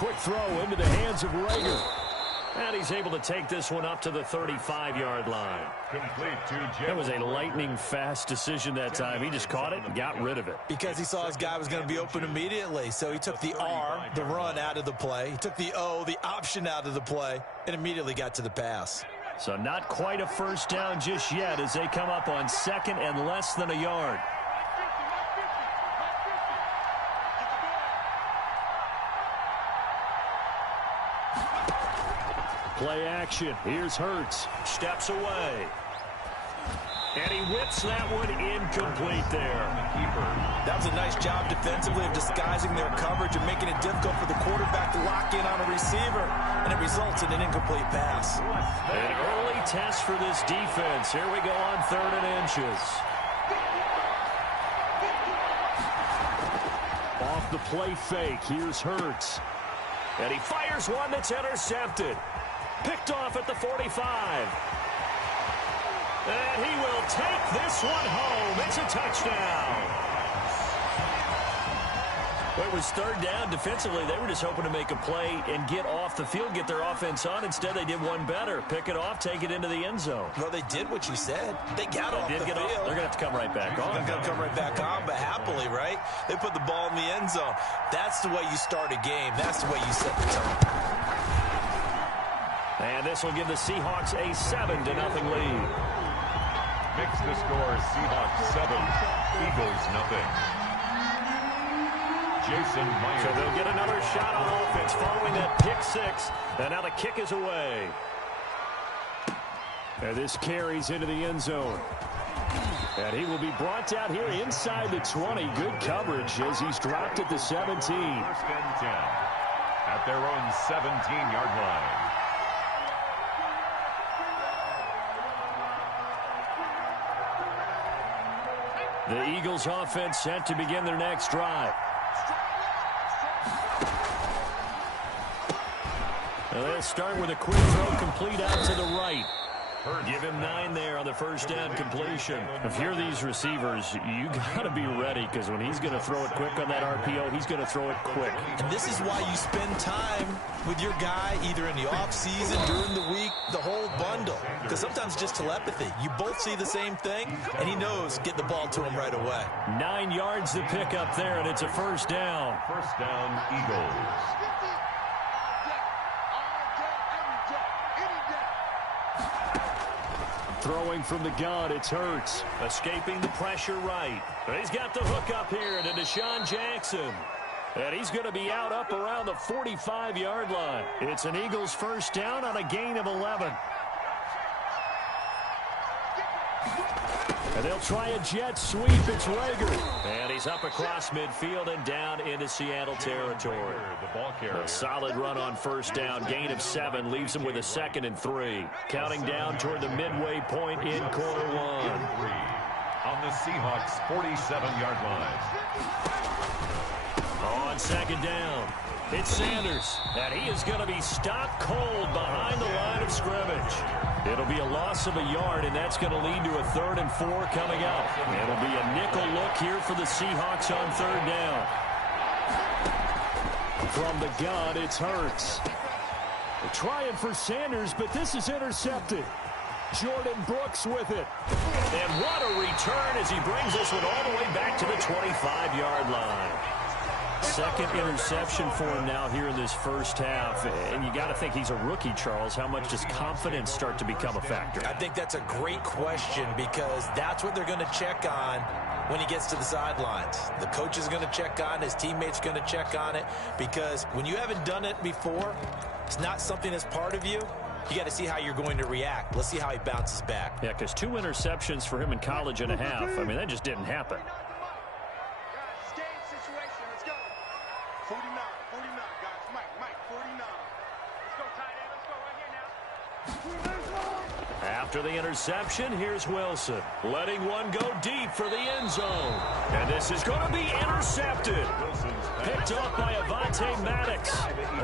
quick throw into the hands of Rager. And he's able to take this one up to the 35-yard line. That was a lightning-fast decision that time. He just caught it and got rid of it. Because he saw his guy was going to be open immediately. So he took the R, the run, out of the play. He took the O, the option, out of the play, and immediately got to the pass. So not quite a first down just yet as they come up on second and less than a yard. Play action. Here's Hurts. Steps away. And he whips that one incomplete there. That was a nice job defensively of disguising their coverage and making it difficult for the quarterback to lock in on a receiver. And it results in an incomplete pass. An early test for this defense. Here we go on 3rd and inches. Off the play fake. Here's Hurts. And he fires one that's intercepted. Picked off at the 45. And he will take this one home. It's a touchdown. Well, it was 3rd down. Defensively, they were just hoping to make a play and get off the field, get their offense on. Instead, they did one better. Pick it off, take it into the end zone. Well, they did what you said. They got off the field. They're going to have to come right back on. They're going to come right back on, but happily, right? They put the ball in the end zone. That's the way you start a game. That's the way you set the tone. And this will give the Seahawks a 7-0 lead. Makes the score Seahawks 7, Eagles 0. Jason Myers. So they'll get another shot on offense following that pick 6. And now the kick is away. And this carries into the end zone. And he will be brought down here inside the 20. Good coverage as he's dropped at the 17. 1st and 10 at their own 17-yard line. The Eagles offense set to begin their next drive. Well, they'll start with a quick throw complete out to the right. Give him 9 there on the first down completion. If you're these receivers, you got to be ready because when he's going to throw it quick on that RPO, he's going to throw it quick. And this is why you spend time with your guy either in the offseason, during the week, the whole bundle. Because sometimes just telepathy. You both see the same thing, and he knows get the ball to him right away. 9 yards to pick up there, and it's a first down. First down, Eagles. Throwing from the gun, it's Hurts. Escaping the pressure right. He's got the hook up here to Deshaun Jackson. And he's going to be out up around the 45-yard line. It's an Eagles first down on a gain of 11. And they'll try a jet sweep. It's Rager. And he's up across midfield and down into Seattle territory. A solid run on first down. Gain of 7 leaves him with a 2nd and 3. Counting down toward the midway point in quarter 1. On the Seahawks 47-yard line. On 2nd down, it's Sanders. And he is going to be stopped cold behind the line of scrimmage. It'll be a loss of a yard, and that's going to lead to a 3rd and 4 coming up. It'll be a nickel look here for the Seahawks on 3rd down. From the gun, it's Hurts. They're trying for Sanders, but this is intercepted. Jordan Brooks with it. And what a return as he brings this one all the way back to the 25-yard line. 2nd interception for him now here in this first half. And you got to think he's a rookie, Charles. How much does confidence start to become a factor? I think that's a great question because that's what they're going to check on when he gets to the sidelines. The coach is going to check on it. His teammates going to check on it because when you haven't done it before, it's not something that's part of you. You got to see how you're going to react. Let's see how he bounces back. Yeah, because 2 interceptions for him in college and a half. I mean, that just didn't happen. After the interception, here's Wilson. Letting one go deep for the end zone. And this is going to be intercepted. Picked off by Avonte Maddox.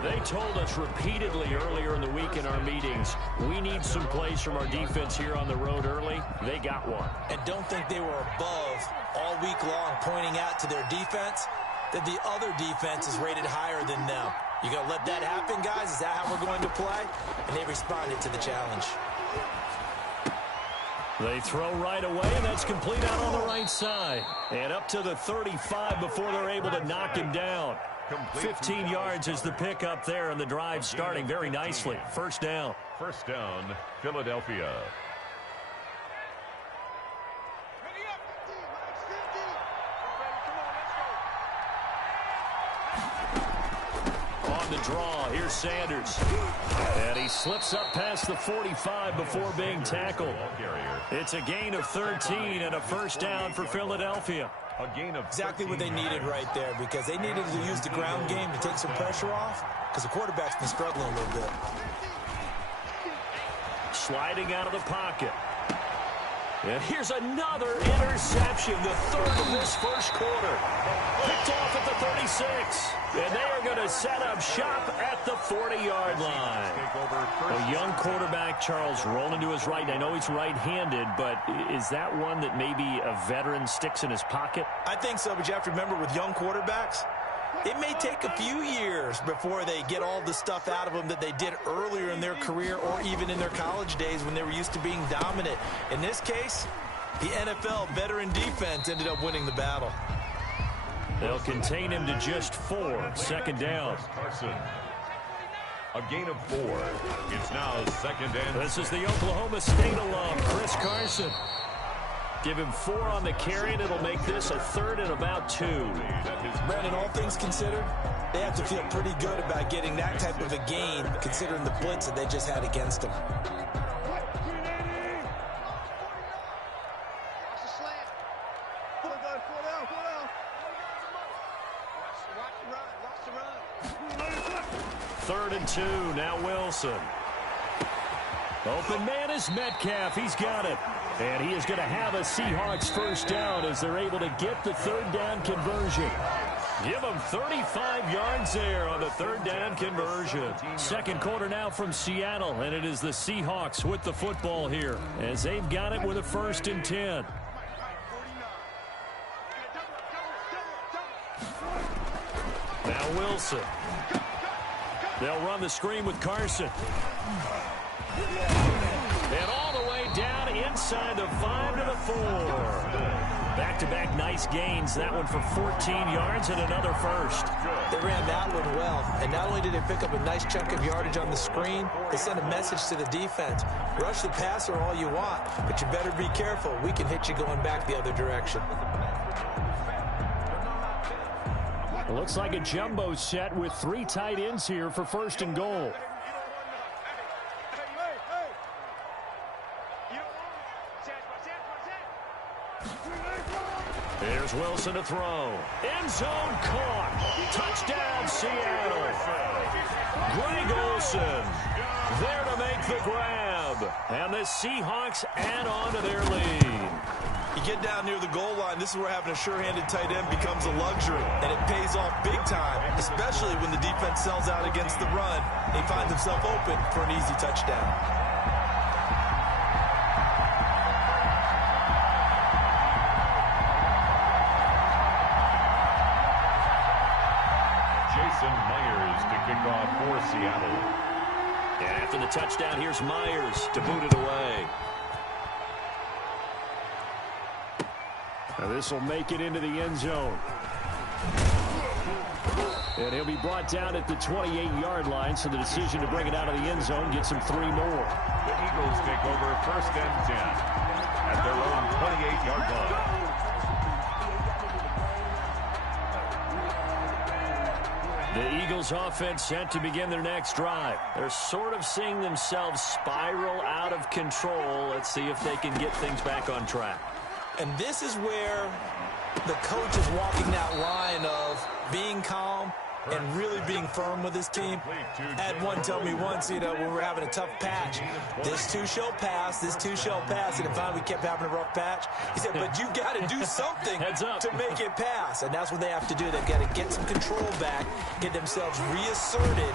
They told us repeatedly earlier in the week in our meetings, we need some plays from our defense here on the road early. They got one. And don't think they were above all week long pointing out to their defense that the other defense is rated higher than them. You going to let that happen, guys? Is that how we're going to play? And they responded to the challenge. They throw right away, and that's complete out on the right side. And up to the 35 before they're able to knock him down. 15 yards is the pickup there, and the drive starting very nicely. First down. First down, Philadelphia. On the draw, here's Sanders. And he slips up past the 45 before being tackled. It's a gain of 13 and a first down for Philadelphia. A gain of exactly what they needed right there, because they needed to use the ground game to take some pressure off, because the quarterback's been struggling a little bit. Sliding out of the pocket. And here's another interception, the third of this first quarter. Picked off at the 36. And they are going to set up shop at the 40-yard line. A young quarterback, Charles, rolling to his right. I know he's right-handed, but is that one that maybe a veteran sticks in his pocket? I think so, but you have to remember with young quarterbacks, it may take a few years before they get all the stuff out of them that they did earlier in their career or even in their college days when they were used to being dominant. In this case, the NFL veteran defense ended up winning the battle. They'll contain him to just 4. Second down. Carson. A gain of 4. It's now second and... This is the Oklahoma State alum, Chris Carson. Give him 4 on the carry, and it'll make this a third and about 2. Brandon, all things considered, they have to feel pretty good about getting that type of a gain, considering the blitz that they just had against them. Third and 2, now Wilson. Open man is Metcalf. He's got it. And he is going to have a Seahawks first down as they're able to get the third down conversion. Give them 35 yards there on the third down conversion. Second quarter now from Seattle, and it is the Seahawks with the football here as they've got it with a 1st and 10. Now Wilson. They'll run the screen with Carson. And all the way down inside the 5 to the 4. Back-to-back nice gains. That one for 14 yards and another first. They ran that one well. And not only did they pick up a nice chunk of yardage on the screen, they sent a message to the defense. Rush the passer all you want, but you better be careful. We can hit you going back the other direction. It looks like a jumbo set with 3 tight ends here for 1st and goal. Here's Wilson to throw. End zone caught. Touchdown, Seattle. Greg Olsen there to make the grab. And the Seahawks add on to their lead. You get down near the goal line, this is where having a sure-handed tight end becomes a luxury, and it pays off big time, especially when the defense sells out against the run. He finds himself open for an easy touchdown. Jason Myers to kick off for Seattle. And after the touchdown, here's Myers to boot it away. Now this will make it into the end zone. And he'll be brought down at the 28-yard line, so the decision to bring it out of the end zone gets him 3 more. The Eagles take over 1st and 10 at their own 28-yard line. The Eagles offense set to begin their next drive. They're sort of seeing themselves spiral out of control. Let's see if they can get things back on track. And this is where the coach is walking that line of being calm and really being firm with his team. I had one tell me once, when we were having a tough patch, this too shall pass, this too shall pass, and finally we kept having a rough patch. He said, but you got to do something to make it pass, and that's what they have to do. They've got to get some control back, get themselves reasserted,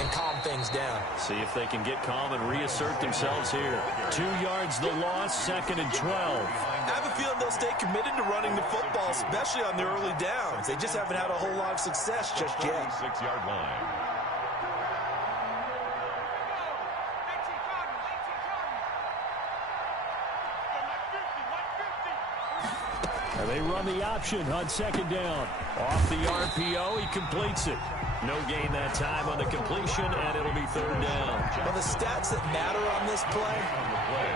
and calm things down. See if they can get calm and reassert themselves here. 2 yards the loss, 2nd and 12. I have a feeling they'll stay committed to running the football, especially on the early downs. They just haven't had a whole lot of success just yet. 6-yard line. And they run the option on second down. Off the RPO, he completes it. No gain that time on the completion, and it'll be third down. Well, the stats that matter on this play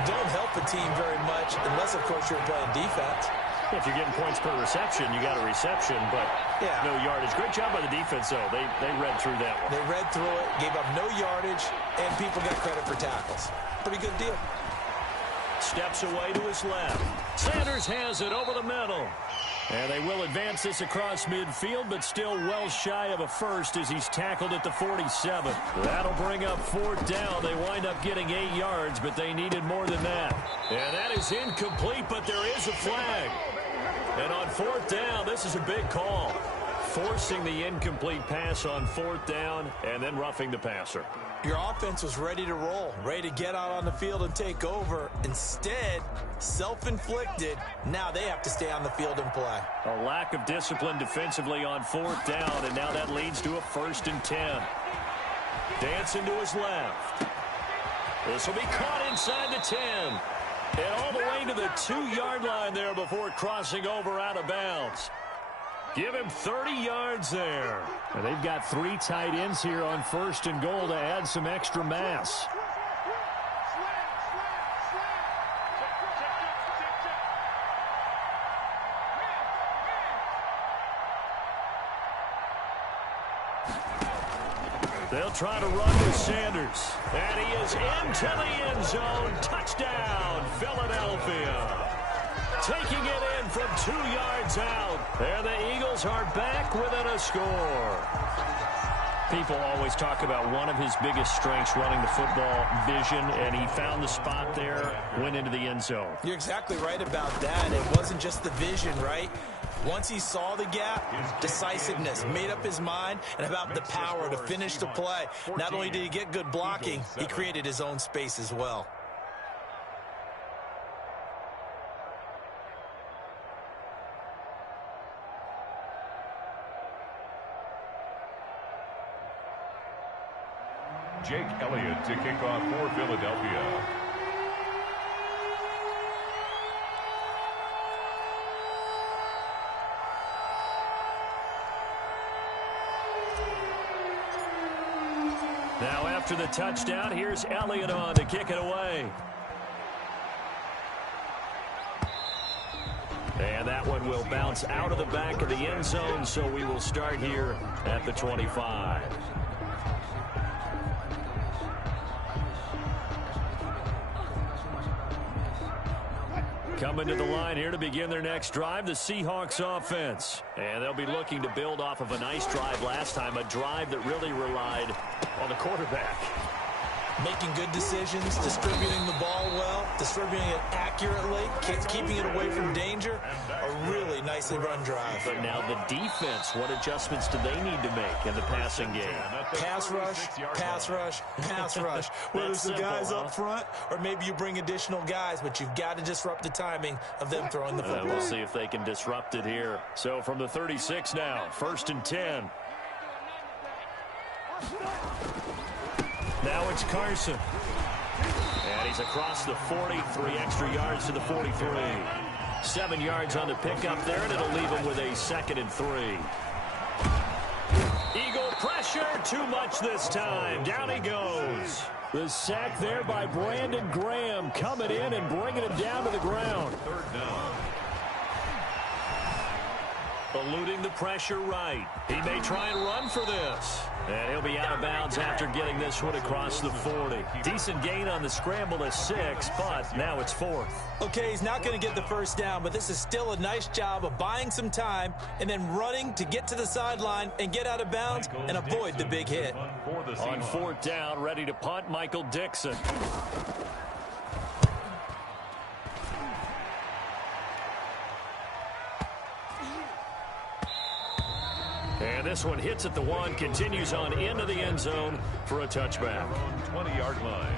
don't help a team very much unless, of course, you're playing defense. If you're getting points per reception, you got a reception, but no yardage. Great job by the defense, though. They read through that one. They read through it, gave up no yardage, and people got credit for tackles. Pretty good deal. Steps away to his left. Sanders has it over the middle. And they will advance this across midfield, but still well shy of a first as he's tackled at the 47. That'll bring up fourth down. They wind up getting 8 yards, but they needed more than that. And that is incomplete, but there is a flag. And on fourth down, this is a big call. Forcing the incomplete pass on fourth down and then roughing the passer. Your offense was ready to roll, ready to get out on the field and take over. Instead, self-inflicted, now they have to stay on the field and play. A lack of discipline defensively on fourth down, and now that leads to a 1st and 10. Dancing to his left. This will be caught inside the 10. And all the way to the 2-yard line there before crossing over out of bounds. Give him 30 yards there. And they've got 3 tight ends here on 1st and goal to add some extra mass. They'll try to run with Sanders. And he is into the end zone. Touchdown, Philadelphia. Taking it in from 2 yards out. And the Eagles are back within a score. People always talk about one of his biggest strengths, running the football, vision, and he found the spot there, went into the end zone. You're exactly right about that. It wasn't just the vision, right? Once he saw the gap, decisiveness, made up his mind, and about the power to finish the play. Not only did he get good blocking, he created his own space as well. Jake Elliott to kick off for Philadelphia. Now after the touchdown, here's Elliott on to kick it away. And that one will bounce out of the back of the end zone, so we will start here at the 25. Coming to the line here to begin their next drive, the Seahawks offense. And they'll be looking to build off of a nice drive last time, a drive that really relied on the quarterback. Making good decisions, distributing the ball well, distributing it accurately, keeping it away from danger. A really nicely run drive. But now the defense, what adjustments do they need to make in the passing game? Pass rush, pass rush, pass rush. Whether it's the guys up front or maybe you bring additional guys, but you've got to disrupt the timing of them throwing the football. We'll see if they can disrupt it here. So from the 36 now, 1st and 10. Now it's Carson. And he's across the 40, 3 extra yards to the 43. 7 yards on the pickup there, and it'll leave him with a 2nd and 3. Eagle pressure, too much this time. Down he goes. The sack there by Brandon Graham coming in and bringing him down to the ground. 3rd down. Eluding the pressure right. He may try and run for this. And he'll be out of bounds after getting this one across the 40. Decent gain on the scramble to 6, but now it's 4th. Okay, he's not going to get the first down, but this is still a nice job of buying some time and then running to get to the sideline and get out of bounds and avoid the big hit. On 4th down, ready to punt, Michael Dixon. And this one hits at the 1, continues on into the end zone for a touchback. 20-yard line.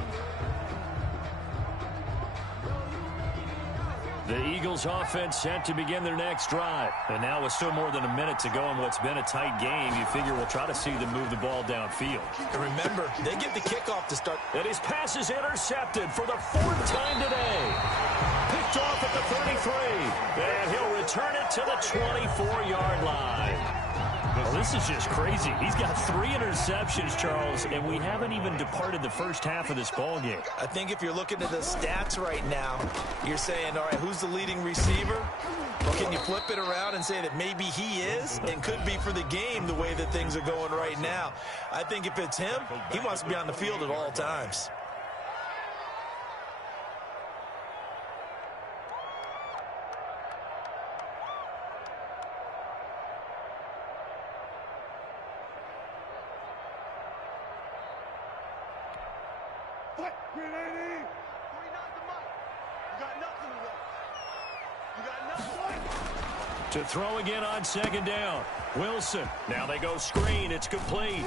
The Eagles offense set to begin their next drive. And now with still more than a minute to go in what's been a tight game, you figure we'll try to see them move the ball downfield. And remember, they get the kickoff to start. And his pass is intercepted for the 4th time today. Picked off at the 33. And he'll return it to the 24-yard line. Well, this is just crazy. He's got 3 interceptions, Charles, and we haven't even departed the first half of this ball game. I think if you're looking at the stats right now, you're saying, all right, who's the leading receiver? Well, can you flip it around and say that maybe he is and could be for the game the way that things are going right now? I think if it's him, he wants to be on the field at all times. To throw again on second down. Wilson. Now they go screen. It's complete.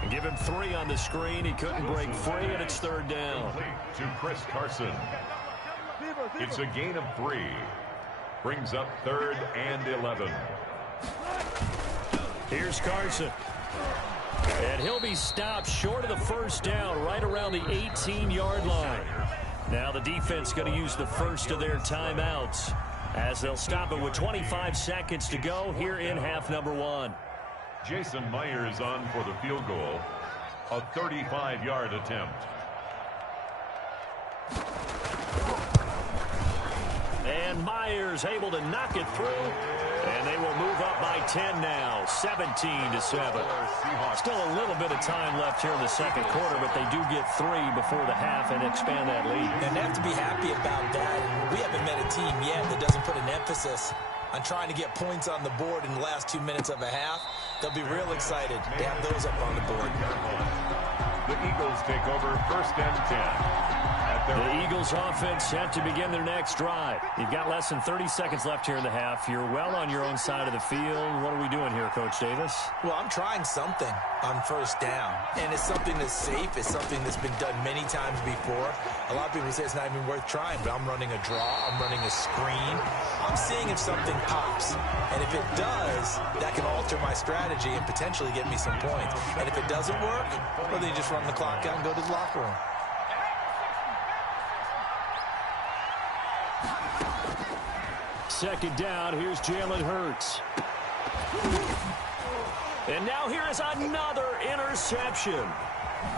And give him 3 on the screen. He couldn't break free, and it's third down. To Chris Carson. It's a gain of 3. Brings up 3rd and 11. Here's Carson. And he'll be stopped short of the first down, right around the 18-yard line. Now the defense going to use the first of their timeouts, as they'll stop it with 25 seconds to go here in half number 1. Jason Myers on for the field goal. A 35-yard attempt. And Myers able to knock it through. And they will move up by 10 now, 17-7. Still a little bit of time left here in the second quarter, but they do get 3 before the half and expand that lead. And they have to be happy about that. We haven't met a team yet that doesn't put an emphasis on trying to get points on the board in the last 2 minutes of a half. They'll be real excited to have those up on the board. The Eagles take over 1st and 10. The Eagles offense set to begin their next drive. You've got less than 30 seconds left here in the half. You're well on your own side of the field. What are we doing here, Coach Davis? Well, I'm trying something on first down. And it's something that's safe. It's something that's been done many times before. A lot of people say it's not even worth trying, but I'm running a draw. I'm running a screen. I'm seeing if something pops. And if it does, that can alter my strategy and potentially get me some points. And if it doesn't work, well, then you just run the clock out and go to the locker room. Second down, here's Jalen Hurts. And now here is another interception.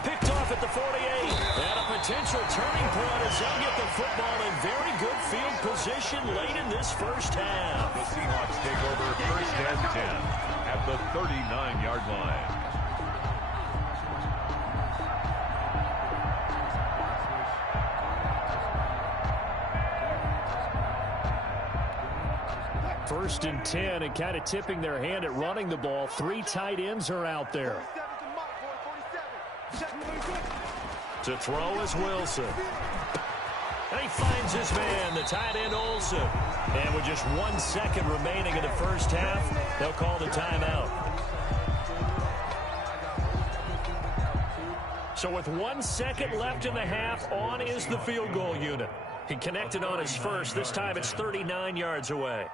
Picked off at the 48. And a potential turning point as they'll get the football in very good field position late in this first half. The Seahawks take over 1st and 10 at the 39-yard line. First and 10, and kind of tipping their hand at running the ball. 3 tight ends are out there. To throw is Wilson. And he finds his man, the tight end Olsen. And with just 1 second remaining in the first half, they'll call the timeout. So with 1 second left in the half, on is the field goal unit. He connected on his first. This time it's 39 yards away.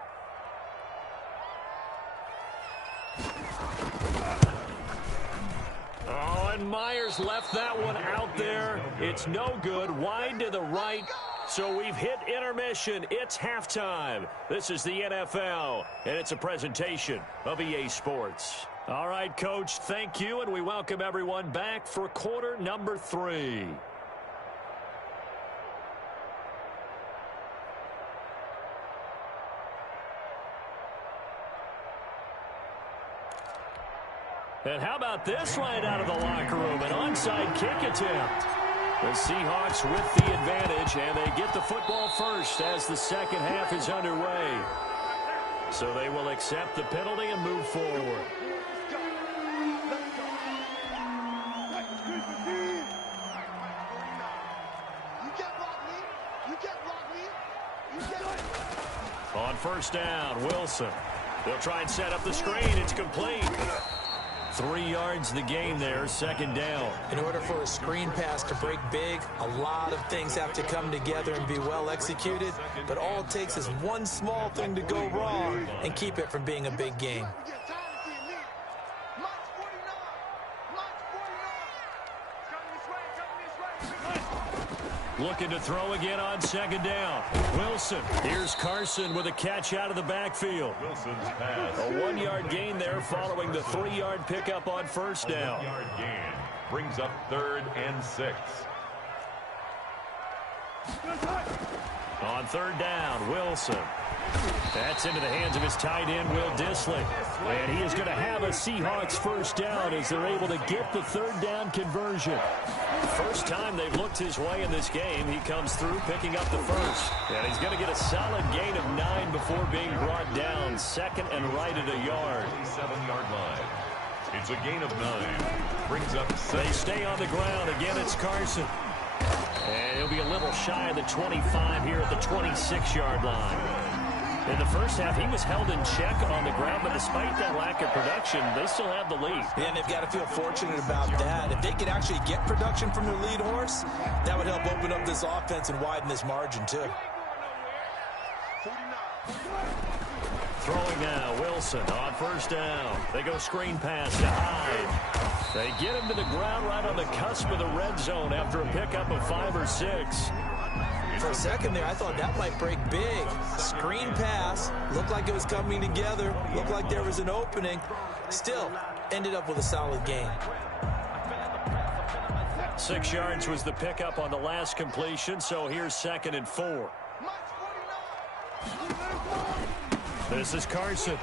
Oh, and Myers left that one out there. It's no good. Wide to the right. So we've hit intermission. It's halftime. This is the NFL, and it's a presentation of EA Sports. All right, Coach, thank you, and we welcome everyone back for quarter number 3. And how about this right out of the locker room? An onside kick attempt. The Seahawks with the advantage, and they get the football first as the second half is underway. So they will accept the penalty and move forward. On first down, Wilson. They'll try and set up the screen. It's complete. 3 yards the game there, second down. In order for a screen pass to break big, a lot of things have to come together and be well executed. But all it takes is one small thing to go wrong and keep it from being a big game. Looking to throw again on second down. Wilson. Here's Carson with a catch out of the backfield. Wilson's pass. A 1-yard gain there following the 3-yard pickup on first down. 1-yard gain brings up 3rd and 6. On third down, Wilson. That's into the hands of his tight end, Will Dissly. And he is going to have a Seahawks first down as they're able to get the third down conversion. First time they've looked his way in this game, he comes through picking up the first. And he's going to get a solid gain of 9 before being brought down. Second and right at a yard. 27-yard line. It's a gain of 9. Brings up 6. They stay on the ground. Again, it's Carson. And he'll be a little shy of the 25 here at the 26-yard line. In the first half, he was held in check on the ground, but despite that lack of production, they still have the lead. Yeah, and they've got to feel fortunate about that. If they could actually get production from their lead horse, that would help open up this offense and widen this margin, too. Throwing now, Wilson on first down. They go screen pass to Hyde. They get him to the ground right on the cusp of the red zone after a pickup of 5 or 6. For a second there, I thought that might break big. Screen pass. Looked like it was coming together. Looked like there was an opening. Still, ended up with a solid gain. 6 yards was the pickup on the last completion, so here's 2nd and 4. This is Carson.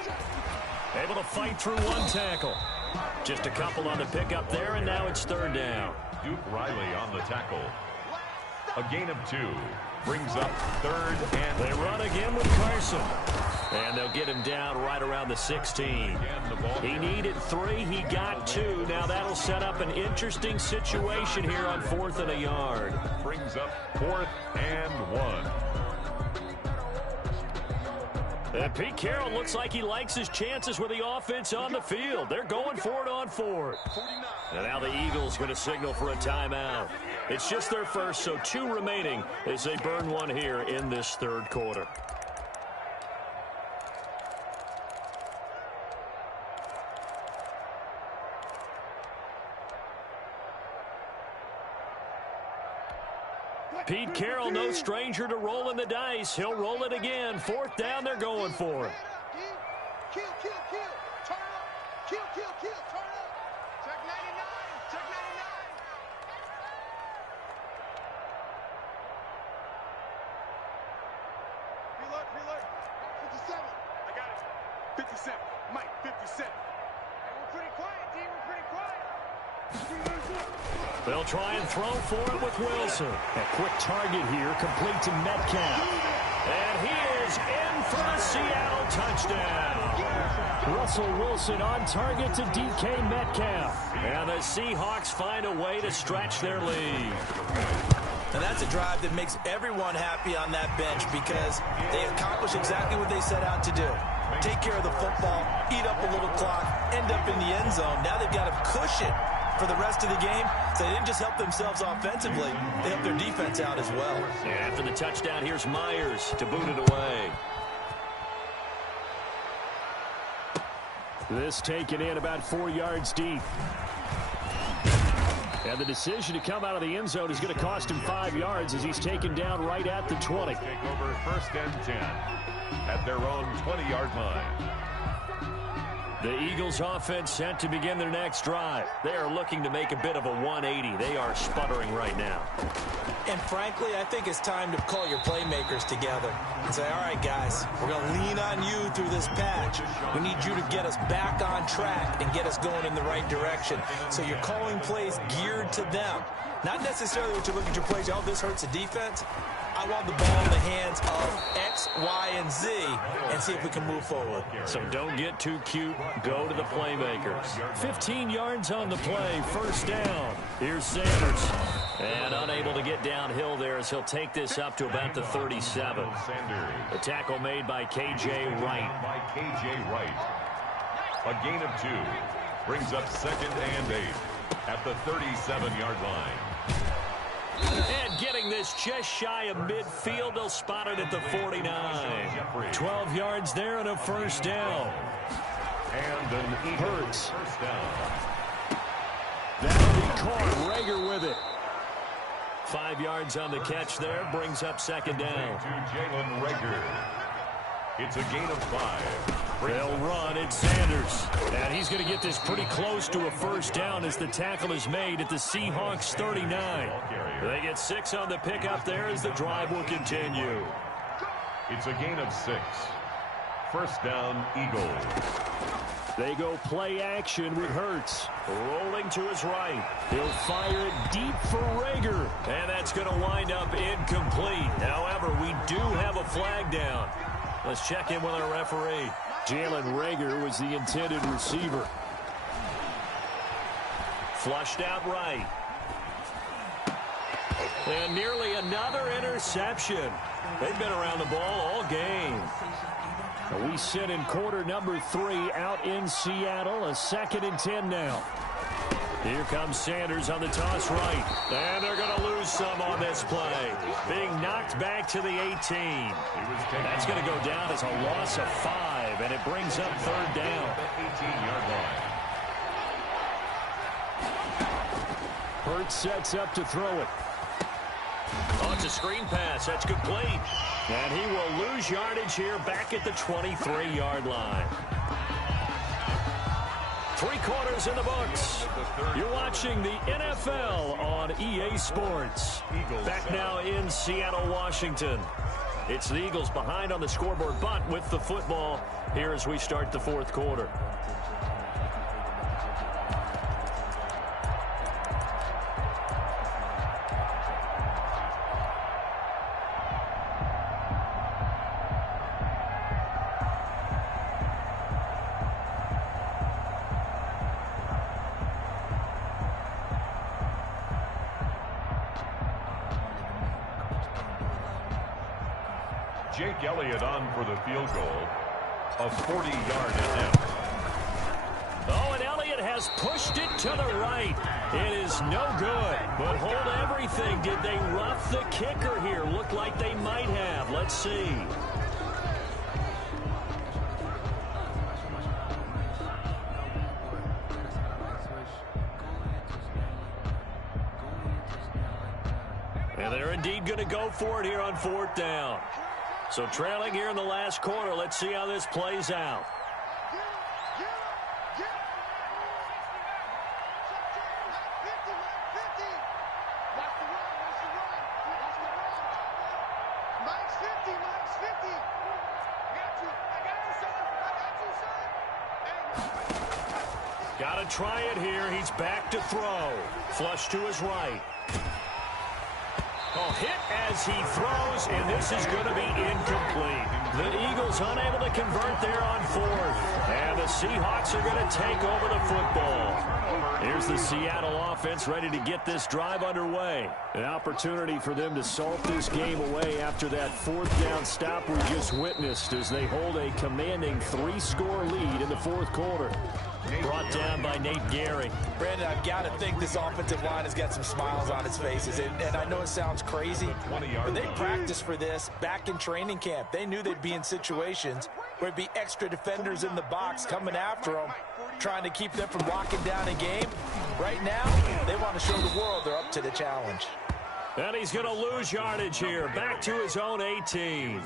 Able to fight through one tackle. Just a couple on the pickup there, and now it's 3rd down. Duke Riley on the tackle. A gain of 2 brings up 3rd and they run again with Carson. And they'll get him down right around the 16. He needed 3. He got 2. Now that'll set up an interesting situation here on 4th and a yard. Brings up 4th and 1. Pete Carroll looks like he likes his chances with the offense on the field. They're going for it on 4th. And now the Eagles going to signal for a timeout. It's just their first, so 2 remaining as they burn one here in this 3rd quarter. Pete Carroll, no stranger to rolling the dice. He'll roll it again. 4th down, they're going for it. Kill, kill, kill. Turn up. Kill, kill, kill. Turn up. Check 99. Check 99. Preload. 57. I got it. 57. Mike, 57. Hey, we're pretty quiet, D. We're pretty quiet. They'll try and throw for it with Wilson. A quick target here, complete to Metcalf. And he is in for the Seattle touchdown. Russell Wilson on target to DK Metcalf. And the Seahawks find a way to stretch their lead. And that's a drive that makes everyone happy on that bench because they accomplish exactly what they set out to do. Take care of the football, eat up a little clock, end up in the end zone. Now they've got a cushion for the rest of the game, so they didn't just help themselves offensively, they helped their defense out as well. And after the touchdown, here's Myers to boot it away. This taken in about 4 yards deep. And the decision to come out of the end zone is going to cost him 5 yards as he's taken down right at the 20. Take over 1st and 10 at their own 20-yard line. The Eagles offense set to begin their next drive. They are looking to make a bit of a 180. They are sputtering right now. And frankly, I think it's time to call your playmakers together and say, all right, guys, we're going to lean on you through this patch. We need you to get us back on track and get us going in the right direction. So you're calling plays geared to them. Not necessarily what you look at your plays, oh, this hurts the defense. I want the ball in the hands of X, Y, and Z and see if we can move forward. So don't get too cute. Go to the playmakers. 15 yards on the play. 1st down. Here's Sanders. And unable to get downhill there as he'll take this up to about the 37. The tackle made by K.J. Wright. A gain of 2 brings up 2nd and 8 at the 37-yard line. And getting this just shy of midfield, they'll spot it at the 49. 12 yards there and a 1st down. And an Hurts. 1st down. That'll be caught. Rager with it. 5 yards on the catch there, brings up second down. To Jalen Rager. It's a gain of 5. They'll run. It's Sanders. And he's going to get this pretty close to a first down as the tackle is made at the Seahawks 39. They get 6 on the pickup there as the drive will continue. It's a gain of 6. First down, Eagles. They go play action with Hurts. Rolling to his right. He'll fire it deep for Rager. And that's going to wind up incomplete. However, we do have a flag down. Let's check in with our referee. Jalen Rager was the intended receiver. Flushed out right. And nearly another interception. They've been around the ball all game. We sit in quarter number 3 out in Seattle. A 2nd and 10 now. Here comes Sanders on the toss right. And they're going to lose some on this play. Being knocked back to the 18. That's going to go down as a loss of 5. And it brings up 3rd down. 18-yard line. Hurts sets up to throw it. Oh, it's a screen pass. That's complete. And he will lose yardage here back at the 23-yard line. 3 quarters in the books. You're watching the NFL on EA Sports. Back now in Seattle, Washington. It's the Eagles behind on the scoreboard, but with the football here as we start the 4th quarter. Jake Elliott on for the field goal. A 40-yard attempt. Oh, and Elliott has pushed it to the right. It is no good. But hold everything. Did they rough the kicker here? Looked like they might have. Let's see. And they're indeed going to go for it here on 4th down. So trailing here in the last quarter. Let's see how this plays out. Got to try it here. He's back to throw. Flush to his right. Oh, hit as he throws, and this is going to be incomplete. The Eagles unable to convert there on 4th. And the Seahawks are going to take over the football. Here's the Seattle offense ready to get this drive underway. An opportunity for them to salt this game away after that 4th down stop we just witnessed as they hold a commanding 3-score lead in the 4th quarter. Brought down by Nate Gehring. Brandon, I've got to think this offensive line has got some smiles on its faces. And I know it sounds crazy, but they practiced for this back in training camp. They knew they'd be in situations where it'd be extra defenders in the box coming after them, trying to keep them from locking down a game. Right now, they want to show the world they're up to the challenge. And he's going to lose yardage here, back to his own 18.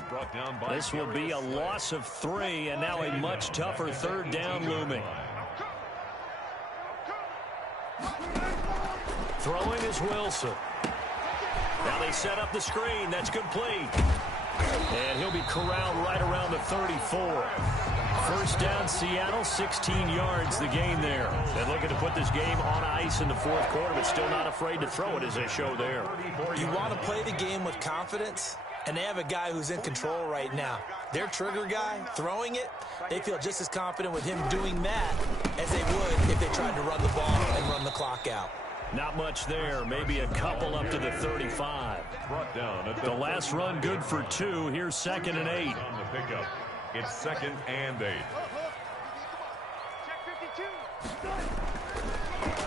This will be a loss of 3, and now a much tougher 3rd down looming. Throwing is Wilson. Now they set up the screen. That's complete. And he'll be corralled right around the 34. First down, Seattle, 16 yards the game there. They're looking to put this game on ice in the 4th quarter, but still not afraid to throw it as they show there. You want to play the game with confidence, and they have a guy who's in control right now. Their trigger guy, throwing it, they feel just as confident with him doing that as they would if they tried to run the ball and run the clock out. Not much there. Maybe a couple up to the 35. The last run good for 2. Here's 2nd and 8. On the pickup, it's 2nd and 8.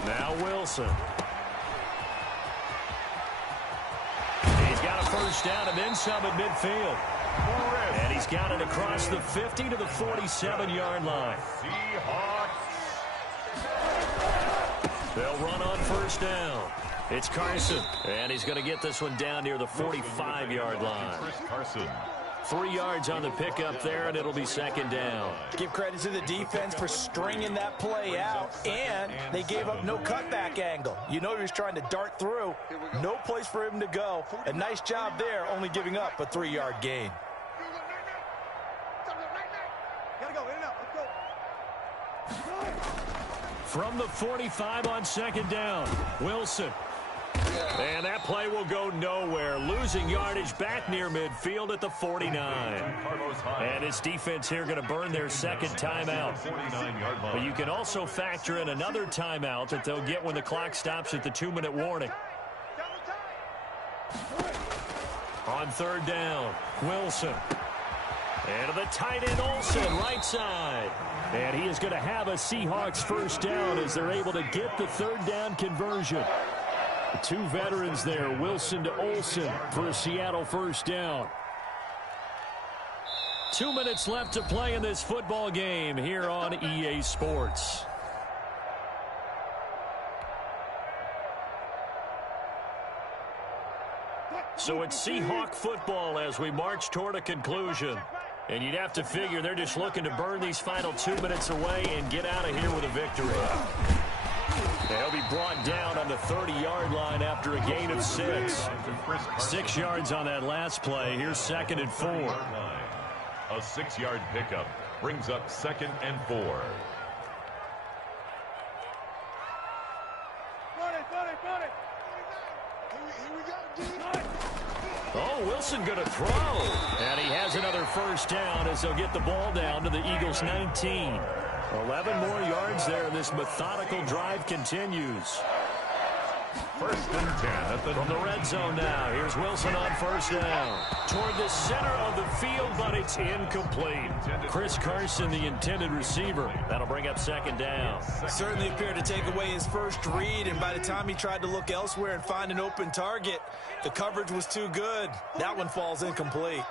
Now Wilson. He's got a first down and then some at midfield. And he's got it across the 50 to the 47-yard line. Seahawks. They'll run on first down. It's Carson, and he's going to get this one down near the 45-yard line. Chris Carson. 3 yards on the pickup there, and it'll be second down. Give credit to the defense for stringing that play out, and they gave up no cutback angle. You know he was trying to dart through. No place for him to go. A nice job there, only giving up a 3-yard gain. From the 45 on second down, Wilson. And that play will go nowhere. Losing yardage back near midfield at the 49. And his defense here going to burn their second timeout. But you can also factor in another timeout that they'll get when the clock stops at the 2-minute warning. On third down, Wilson. And to the tight end, Olsen, right side. And he is going to have a Seahawks first down as they're able to get the third down conversion. The 2 veterans there, Wilson to Olsen for a Seattle first down. 2 minutes left to play in this football game here on EA Sports. So it's Seahawk football as we march toward a conclusion. And you'd have to figure they're just looking to burn these final 2 minutes away and get out of here with a victory. They'll be brought down on the 30-yard line after a gain of 6. 6 yards on that last play. Here's 2nd and 4. A 6-yard pickup brings up 2nd and 4. Oh, Wilson going to throw. And he has another first down as they'll get the ball down to the Eagles' 19. 11 more yards there. This methodical drive continues. 1st and 10 from the red zone now. Here's Wilson on first down. Toward the center of the field, but it's incomplete. Chris Carson, the intended receiver. That'll bring up second down. Certainly appeared to take away his first read, and by the time he tried to look elsewhere and find an open target, the coverage was too good. That one falls incomplete.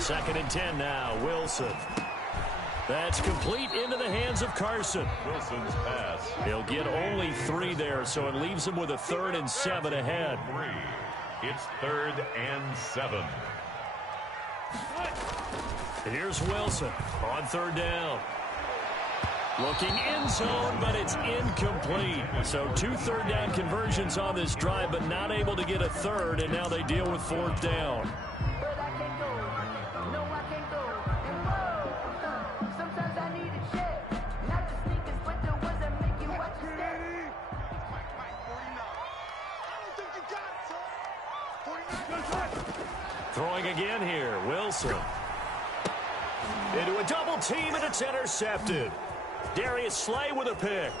2nd and 10 now. Wilson. That's complete into the hands of Carson. Wilson's pass. He'll get only 3 there, so it leaves him with a 3rd and 7 ahead. 3. It's 3rd and 7. Here's Wilson on third down. Looking end zone, but it's incomplete. So 2 third down conversions on this drive, but not able to get a 3rd, and now they deal with 4th down. Throwing again here, Wilson. Into a double team, and it's intercepted. Darius Slay with a pick.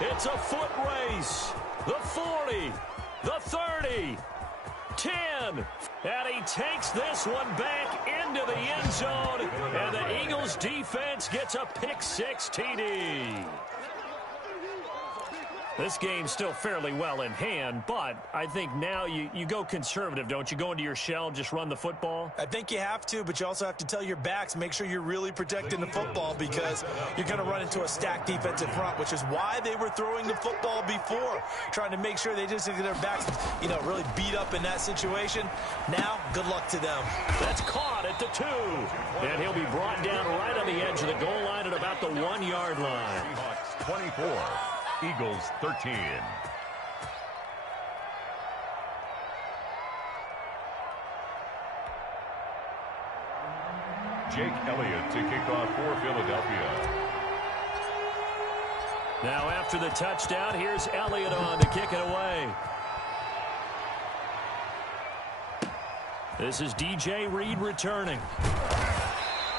It's a foot race. The 40, the 30, 10. And he takes this one back into the end zone. And the Eagles defense gets a pick-6 TD. This game's still fairly well in hand, but I think now you go conservative, don't you? Go into your shell, just run the football? I think you have to, but you also have to tell your backs, make sure you're really protecting the football because you're going to run into a stacked defensive front, which is why they were throwing the football before, trying to make sure they just get their backs, really beat up in that situation. Now, good luck to them. That's caught at the 2. And he'll be brought down right on the edge of the goal line at about the 1-yard line. Seahawks 24. Eagles 13. Jake Elliott to kick off for Philadelphia. Now after the touchdown, here's Elliott on to kick it away. This is DJ Reed returning.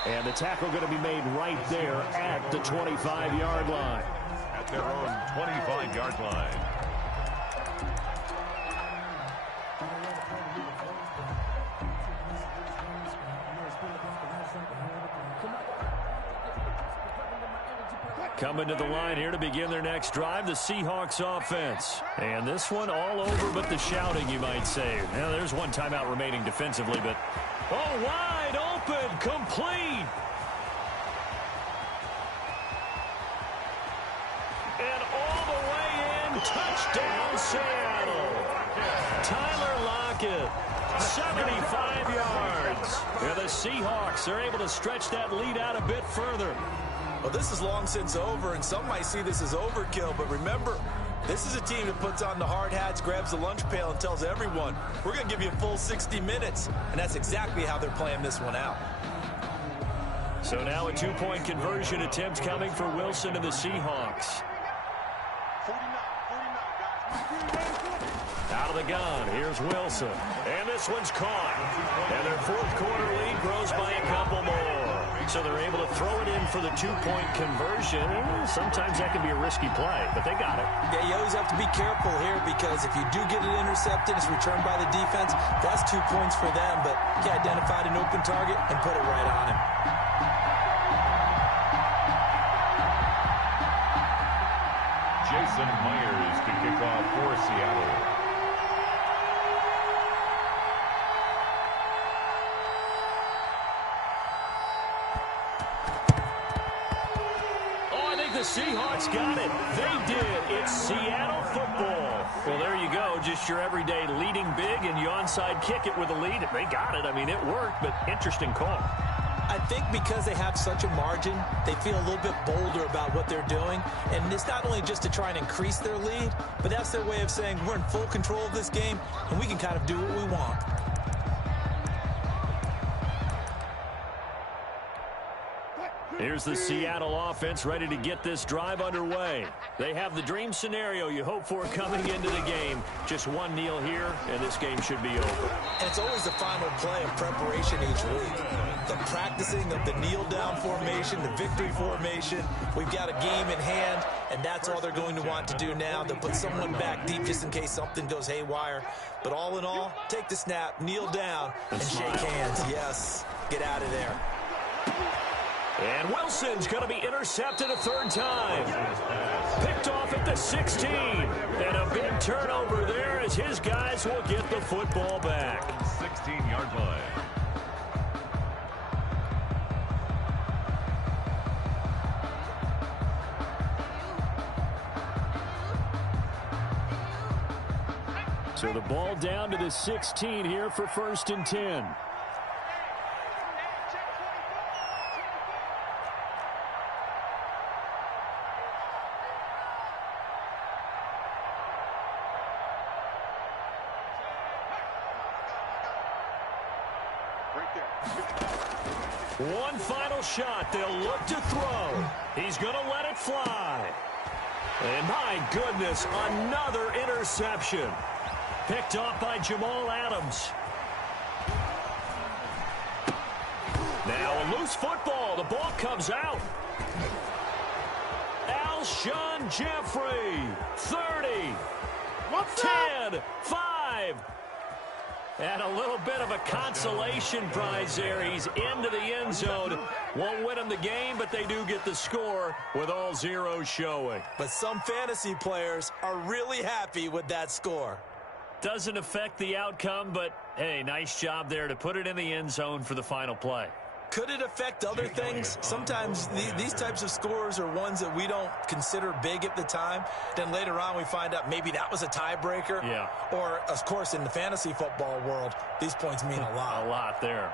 And the tackle going to be made right there at the 25-yard line. At their own 25-yard line. Coming to the line here to begin their next drive, the Seahawks offense. And this one all over but the shouting, you might say. Now, there's one timeout remaining defensively, but oh, wide open, complete. and touchdown, Seattle. Tyler Lockett, 75 yards. Yeah, the Seahawks are able to stretch that lead out a bit further. Well, this is long since over, and some might see this as overkill, but remember, this is a team that puts on the hard hats, grabs the lunch pail, and tells everyone, we're going to give you a full 60 minutes, and that's exactly how they're playing this one out. So now a two-point conversion attempt coming for Wilson and the Seahawks. Out of the gun, here's Wilson. And this one's caught. And their fourth quarter lead grows by a couple more. So they're able to throw it in for the two-point conversion. Sometimes that can be a risky play, but they got it. Yeah, you always have to be careful here because if you do get it intercepted, it's returned by the defense, that's 2 points for them. But he identified an open target and put it right on him. Jason Myers to kick off for Seattle. The Seahawks got it. They did. It's Seattle football. Well, there you go. Just your everyday leading big, and you onside kick it with a lead. They got it. I mean, it worked, but interesting call. I think because they have such a margin, they feel a little bit bolder about what they're doing. And it's not only just to try and increase their lead, but that's their way of saying we're in full control of this game, and we can kind of do what we want. Here's the Seattle offense ready to get this drive underway. They have the dream scenario you hope for coming into the game. Just one kneel here, and this game should be over. And it's always the final play of preparation each week. The practicing of the kneel-down formation, the victory formation. We've got a game in hand, and that's all they're going to want to do now. They'll put someone back deep just in case something goes haywire. But all in all, take the snap, kneel down, and shake hands. Yes, get out of there. And Wilson's going to be intercepted a third time. Picked off at the 16. And a big turnover there as his guys will get the football back. 16-yard line. So the ball down to the 16 here for 1st and 10. One final shot. They'll look to throw. He's going to let it fly. And my goodness, another interception. Picked off by Jamal Adams. Now a loose football. The ball comes out. Alshon Jeffrey. 30. 10. 5. And a little bit of a consolation prize there. He's into the end zone. Won't win him the game, but they do get the score with all zeros showing. But some fantasy players are really happy with that score. Doesn't affect the outcome, but, hey, nice job there to put it in the end zone for the final play. Could it affect other things? Sometimes these types of scores are ones that we don't consider big at the time. Then later on we find out maybe that was a tiebreaker. Yeah. Or, of course, in the fantasy football world, these points mean a lot. A lot there.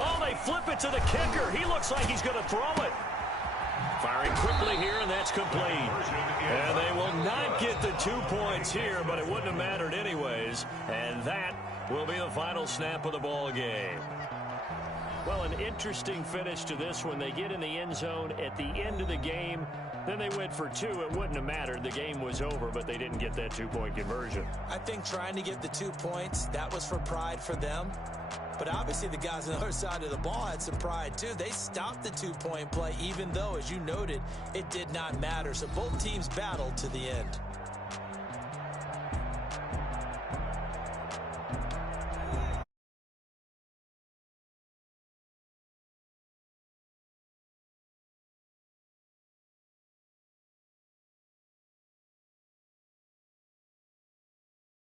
Oh, they flip it to the kicker. He looks like he's going to throw it. Firing quickly here, and that's complete. And they will not get the 2 points here, but it wouldn't have mattered anyways. And that will be the final snap of the ball game. Well, an interesting finish to this one. They get in the end zone at the end of the game. Then they went for 2. It wouldn't have mattered. The game was over, but they didn't get that 2-point conversion. I think trying to get the 2 points, that was for pride for them. But obviously the guys on the other side of the ball had some pride too. They stopped the 2-point play even though, as you noted, it did not matter. So both teams battled to the end.